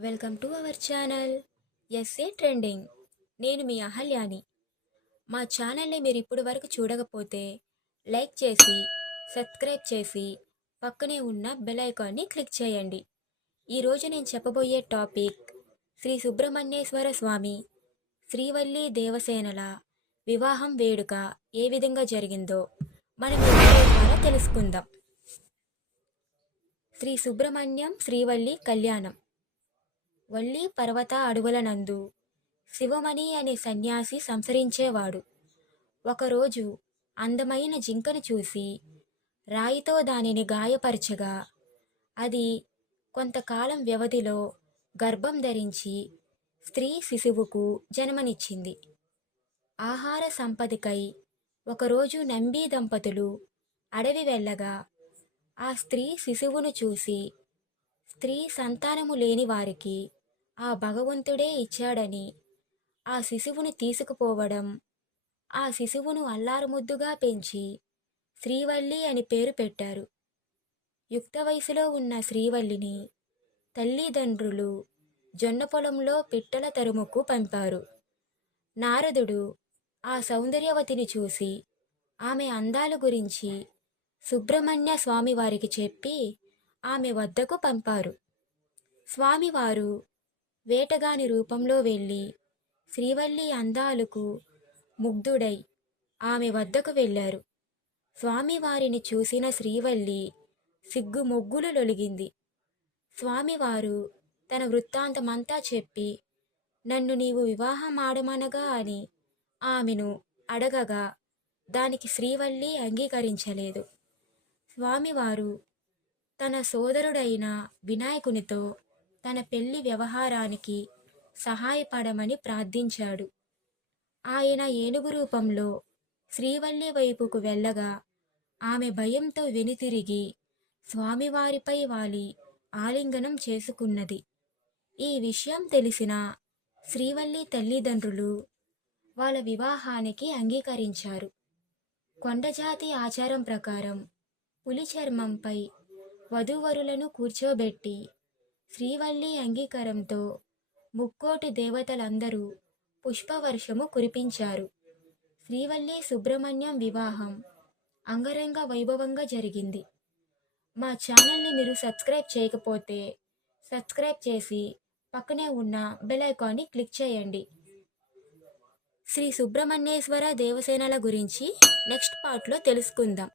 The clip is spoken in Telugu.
Welcome to our channel SA trending. నేను మీ అహల్యాని. మా ఛానల్ని మీరు ఇప్పుడు వరకు చూడకపోతే లైక్ చేసి సబ్స్క్రైబ్ చేసి పక్కనే ఉన్న బెల్ ఐకాన్ని క్లిక్ చేయండి. ఈరోజు నేను చెప్పబోయే టాపిక్ శ్రీ సుబ్రహ్మణ్యేశ్వర స్వామి శ్రీవల్లి దేవసేనల వివాహం వేడుక ఏ విధంగా జరిగిందో మనం ఈ వీడియో ద్వారా తెలుసుకుందాం. శ్రీ సుబ్రహ్మణ్యం శ్రీవల్లి కళ్యాణం. వల్లి పర్వత అడవులనందు శివమణి అనే సన్యాసి సంచరించేవాడు. ఒకరోజు అందమైన జింకను చూసి రాయితో దానిని గాయపరచగా అది కొంతకాలం వ్యవధిలో గర్భం ధరించి స్త్రీ శిశువుకు జన్మనిచ్చింది. ఆహార సంపదకై ఒకరోజు నంబి దంపతులు అడవి వెళ్ళగా ఆ స్త్రీ శిశువును చూసి స్త్రీ సంతానము లేని వారికి ఆ భగవంతుడే ఇచ్చాడని ఆ శిశువును తీసుకుపోవడం, ఆ శిశువును అల్లారుముద్దుగా పెంచి శ్రీవల్లి అని పేరు పెట్టారు. యుక్త వయసులో ఉన్న శ్రీవల్లిని తల్లిదండ్రులు జొన్న పొలంలో పిట్టల తరుముకు పంపారు. నారదుడు ఆ సౌందర్యవతిని చూసి ఆమె అందాల గురించి సుబ్రహ్మణ్య స్వామి వారికి చెప్పి ఆమె వద్దకు పంపారు. స్వామివారు వేటగాని రూపంలో వెళ్ళి శ్రీవల్లి అందాలకు ముగ్ధుడై ఆమె వద్దకు వెళ్ళారు. స్వామివారిని చూసిన శ్రీవల్లి సిగ్గు మొగ్గులు లొలిగింది. స్వామివారు తన వృత్తాంతమంతా చెప్పి నన్ను నీవు వివాహమాడమనగా అని ఆమెను అడగగా దానికి శ్రీవల్లి అంగీకరించలేదు. స్వామివారు తన సోదరుడైన వినాయకునితో తన పెళ్లి వ్యవహారానికి సహాయపడమని ప్రార్థించాడు. ఆయన ఏనుగు రూపంలో శ్రీవల్లి వైపుకు వెళ్ళగా ఆమె భయంతో వెనుతిరిగి స్వామివారిపై వాలి ఆలింగనం చేసుకున్నది. ఈ విషయం తెలిసిన శ్రీవల్లి తల్లిదండ్రులు వాళ్ళ వివాహానికి అంగీకరించారు. కొండజాతి ఆచారం ప్రకారం పులి చర్మంపై వధూవరులను కూర్చోబెట్టి శ్రీవల్లి అంగీకారంతో ముక్కోటి దేవతలందరూ పుష్పవర్షము కురిపించారు. శ్రీవల్లి సుబ్రహ్మణ్యం వివాహం అంగరంగ వైభవంగా జరిగింది. మా ఛానల్ని మీరు సబ్స్క్రైబ్ చేయకపోతే సబ్స్క్రైబ్ చేసి పక్కనే ఉన్న బెల్ ఐకాన్ని క్లిక్ చేయండి. శ్రీ సుబ్రహ్మణ్యేశ్వర దేవసేనల గురించి నెక్స్ట్ పార్ట్లో తెలుసుకుందాం.